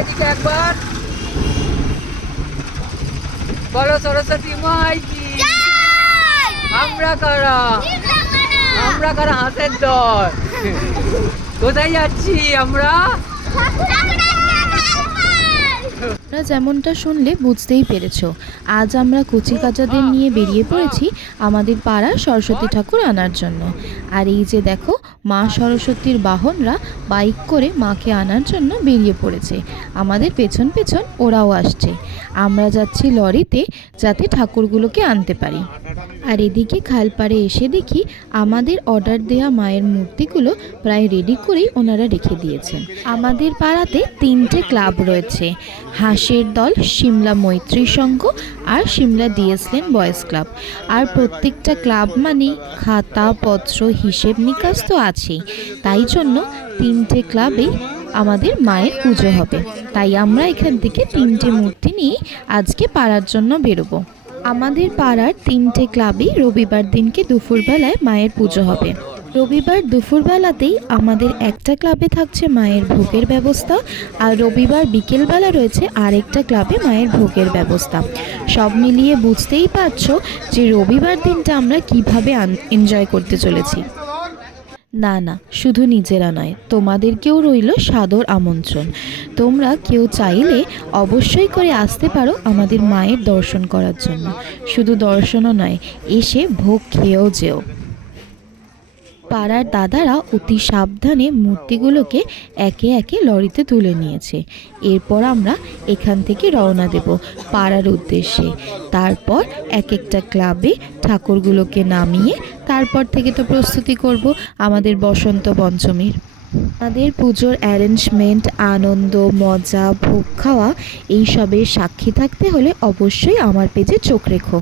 এদিকে একবার বলো, সরস্বতী মাই কি। আমরা কারা? আমরা কারা? হাতের দল। কোথায় যাচ্ছি আমরা? তোমরা যেমনটা শুনলে বুঝতেই পেরেছো, আজ আমরা কচিকাঁচাদের নিয়ে বেরিয়ে পড়েছি আমাদের পাড়ার সরস্বতী ঠাকুর আনার জন্য। আর এই যে দেখো, মা সরস্বতীর বাহনরা বাইক করে মাকে আনার জন্য বেরিয়ে পড়েছে। আমাদের পেছন পেছন ওরাও আসছে। আমরা যাচ্ছি লরিতে, যাতে ঠাকুরগুলোকে আনতে পারি। আর এদিকে খালপাড়ে এসে দেখি আমাদের অর্ডার দেওয়া মায়ের মূর্তিগুলো প্রায় রেডি করেই ওনারা রেখে দিয়েছেন। আমাদের পাড়াতে 3টে ক্লাব রয়েছে, হাঁসের দল, সিমলা মৈত্রী সংঘ আর সিমলা ডিএসলেন বয়েজ ক্লাব। আর প্রত্যেকটা ক্লাব মানে খাতা পত্র হিসেব নিকাশ তো আছেই, তাই জন্য 3টে ক্লাবেই আমাদের মায়ের পুজো হবে। তাই আমরা এখান থেকে 3টে মূর্তি নিয়ে আজকে পাড়ার জন্য বেরোবো। আমাদের পাড়ার 3টে ক্লাবেই রবিবার দিনকে দুপুরবেলায় মায়ের পুজো হবে। রবিবার দুপুরবেলাতেই আমাদের একটা ক্লাবে থাকছে মায়ের ভোগের ব্যবস্থা, আর রবিবার বিকেলবেলা রয়েছে আরেকটা ক্লাবে মায়ের ভোগের ব্যবস্থা। সব মিলিয়ে বুঝতেই পারছো যে রবিবার দিনটা আমরা কিভাবে এনজয় করতে চলেছি। না না, শুধু নিজেরা নয়, তোমাদেরকেও রইল সাদর আমন্ত্রণ। তোমরা কেউ চাইলে অবশ্যই করে আসতে পারো আমাদের মায়ের দর্শন করার জন্য। শুধু দর্শনও নয়, এসে ভোগ খেয়েও যেও। পাড়ার দাদারা অতি সাবধানে মূর্তিগুলোকে একে একে লরিতে তুলে নিয়েছে। এরপর আমরা এখান থেকে রওনা দেব পাড়ার উদ্দেশ্যে। তারপর এক একটা ক্লাবে ঠাকুরগুলোকে নামিয়ে তারপর থেকে তো প্রস্তুতি করব আমাদের বসন্ত পঞ্চমীর। আমাদের পুজোর অ্যারেঞ্জমেন্ট, আনন্দ, মজা, ভোগ খাওয়া এইসবের সাক্ষী থাকতে হলে অবশ্যই আমার পেজে চোখ রেখো।